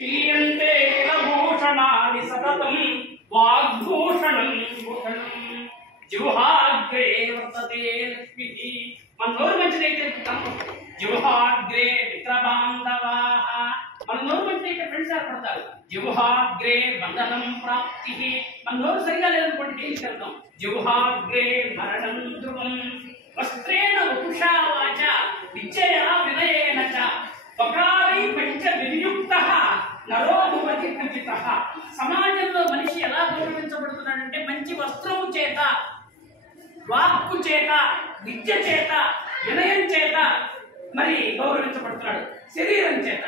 ीयन्ते किलभूषणानि सततं वाग्भूषणं भूषणं जिह्वाग्रे वर्तते लक्ष्मीः మన నోరు మంచిదైతే జిహ్వాగ్రే మిత్రబాంధవాః మన నోరు మంచిదైతే ఫ్రెండ్స్ ఏర్పడతారు జిహ్వాగ్రే బంధనం ప్రాప్తిః మన నోరు సరిగా లేదనుకోండి జైలుకెళ్తాం జిహ్వాగ్రే మరణం ధ్రువం వస్త్రేణ వపుషా వాచ విద్యయా వినయేన చ వకారై పంచ వినియుక్తః నరో భవతి కృచితః సమాజంలో మనిషి ఎలా గౌరవించబడుతున్నాడంటే మంచి వస్త్రము చేత వాక్కు చేత విద్య చేత వినయం చేత మరి గౌరవించబడుతున్నాడు శరీరం చేత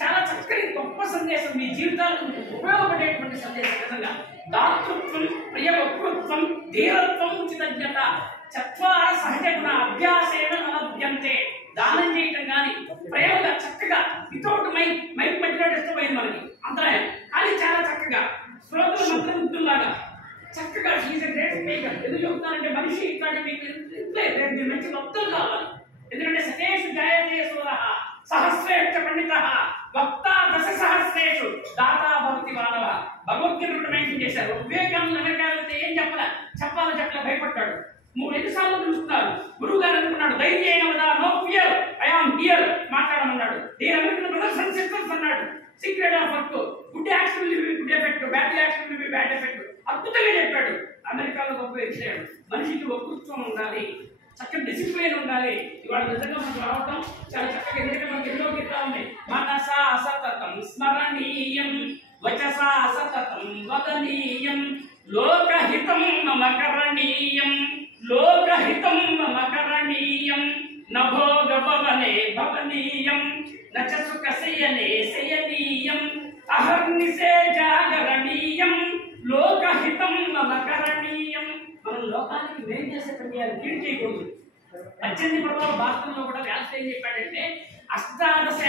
చాలా చక్కని గొప్ప సందేశం మీ జీవితాలకు ఉపయోగపడేటువంటి సందేశం నిజంగా దాతృత్వం ప్రియవకృత్వం ధీరత్వం ఉచితజ్ఞత చత్వార సహజ గుణ అభ్యాసేన నలభ్యంతే దానం చేయటం కానీ ప్రేమగా చక్కగా వితౌట్ మైక్ మధ్యలో ఇష్టమైంది మనకి అంతరాయం కానీ చాలా చక్కగా శ్రోతల మంత్రముగ్ధుల్లాగా చక్కగా షీఈ్ ఎ గ్రేట్ స్పీకర్ ఎందుకు చెబుతానంటే మనిషి ఇట్లాంటి మీకు మీరు మంచి వక్తలు కావాలి ఎందుకంటే సతేషు జాయతే సూరః సహస్రేక్ష పండితః వక్త దశ సహస్రేషు దాతా భవతి మానవ భగవద్గీత మెన్షన్ చేశారు వివేకానంద అమెరికా వెళ్తే ఏం చెప్పాలని భయపడ్డాడు 3 సార్లు పిలుస్తున్నారు గురువు గారు అనుకున్నాడు ధైర్యం వదా no fear I am here మాట్లాడమన్నాడు నేను అనుకున్న బ్రదర్స్ అండ్ సిస్టర్స్ అన్నాడు secret of work good action will be good effect bad action will be bad effect అద్భుతంగా చెప్పాడు అమెరికాలో గొప్ప ఇచ్చాడు మనిషికి వకృత్వం ఉండాలి చక్కటి డిసిప్లిన్ ఉండాలి ఇవాళ నిజంగా మనకు రావటం చాలా చక్కగా ఎందుకంటే మనకి ఎన్నో గీతాలు ఉన్నాయి మనసా సతతం స్మరణీయం వచసా సతతం వదనీయం లోకహితం మమ కరణీయం లోకహితం మమ కరణీయం నభోగ భవనే భవనీయం నచ సుఖ శయనే శయనీయం అహర్నిశే జాగరణీయం లోకహితం మమ కరణీయం మనం లోకానికి మేలు చేసే పని చేయాలి కీడు చేయకూడదు 18 పర్వాల భారతంలో కూడా వ్యాసుడు ఏం చెప్పాడంటే అష్టాదశ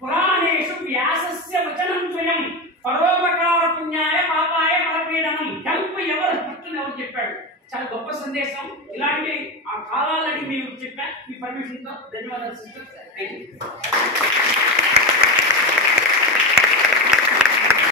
పురాణేషు వ్యాసస్య వచనం స్వయం పరోపకార పుణ్యాయ పాపాయ పరపీడనం హెల్ప్ ఎవరు భక్తులు ఎవరు చెప్పాడు చాలా గొప్ప సందేశం ఇలాంటి ఆ కాలాలని మీరు చెప్పా మీ పర్మిషన్తో ధన్యవాదాలు సిస్టర్ థ్యాంక్ యూ